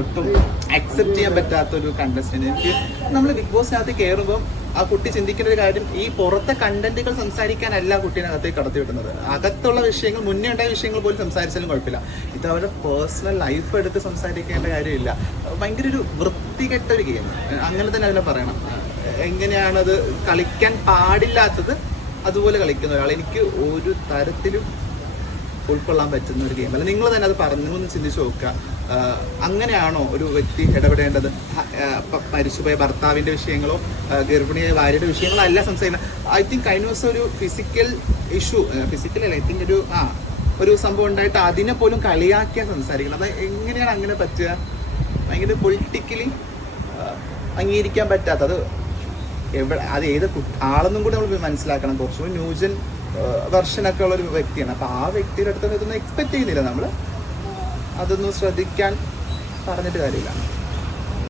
ഒട്ടും അക്സെപ്റ്റ് ചെയ്യാൻ പറ്റാത്ത ഒരു കണ്ടസ്റ്റന്റ് എനിക്ക് നമ്മൾ ബിഗ് ബോസിനകത്ത് കയറുമ്പോൾ ആ കുട്ടി ചിന്തിക്കുന്ന ഒരു കാര്യം ഈ പുറത്തെ കണ്ടന്റുകൾ സംസാരിക്കാനല്ല കുട്ടീനകത്തേക്ക് കടത്തി വിടുന്നത്. അകത്തുള്ള വിഷയങ്ങൾ മുന്നേ ഉണ്ടായ വിഷയങ്ങൾ പോലും സംസാരിച്ചാലും കുഴപ്പമില്ല. ഇത് അവരുടെ പേഴ്സണൽ ലൈഫ് എടുത്ത് സംസാരിക്കേണ്ട കാര്യമില്ല. ഭയങ്കര ഒരു വൃത്തികെട്ട ഒരു ഗെയിം അങ്ങനെ തന്നെ അതിനെ പറയണം. എങ്ങനെയാണത് കളിക്കാൻ പാടില്ലാത്തത് അതുപോലെ കളിക്കുന്ന ഒരാൾ. എനിക്ക് ഒരു തരത്തിലും ഉൾക്കൊള്ളാൻ പറ്റുന്ന ഒരു ഗെയിം അല്ല നിങ്ങൾ തന്നെ അത് പറഞ്ഞു ഒന്ന് ചിന്തിച്ച് നോക്കുക. അങ്ങനെയാണോ ഒരു വ്യക്തി ഇടപെടേണ്ടത്? മരിച്ചുപോയ ഭർത്താവിന്റെ വിഷയങ്ങളോ ഗർഭിണിയായ ഭാര്യയുടെ വിഷയങ്ങളോ അല്ല സംസാരിക്കുന്നത്. ഐ തിങ്ക് കഴിഞ്ഞ ദിവസം ഒരു ഫിസിക്കൽ ഇഷ്യൂ ഫിസിക്കൽ അല്ല ഐ തിങ്ക് ഒരു ആ ഒരു സംഭവം ഉണ്ടായിട്ട് അതിനെ പോലും കളിയാക്കിയാൽ സംസാരിക്കണം അത് എങ്ങനെയാണ് അങ്ങനെ പറ്റുക? ഭയങ്കര പൊളിറ്റിക്കലി അംഗീകരിക്കാൻ പറ്റാത്ത അത് എവിടെ അത് ഏത് ആളെന്നും കൂടി നമ്മൾ മനസ്സിലാക്കണം. കുറച്ചുകൂടി ന്യൂജൻ വെർഷനൊക്കെ ഉള്ള ഒരു വ്യക്തിയാണ്. അപ്പോൾ ആ വ്യക്തിയുടെ അടുത്ത് ഇതൊന്നും എക്സ്പെക്ട് ചെയ്യുന്നില്ല നമ്മൾ അതൊന്നും ശ്രദ്ധിക്കാൻ പറഞ്ഞിട്ട് കാര്യമില്ല.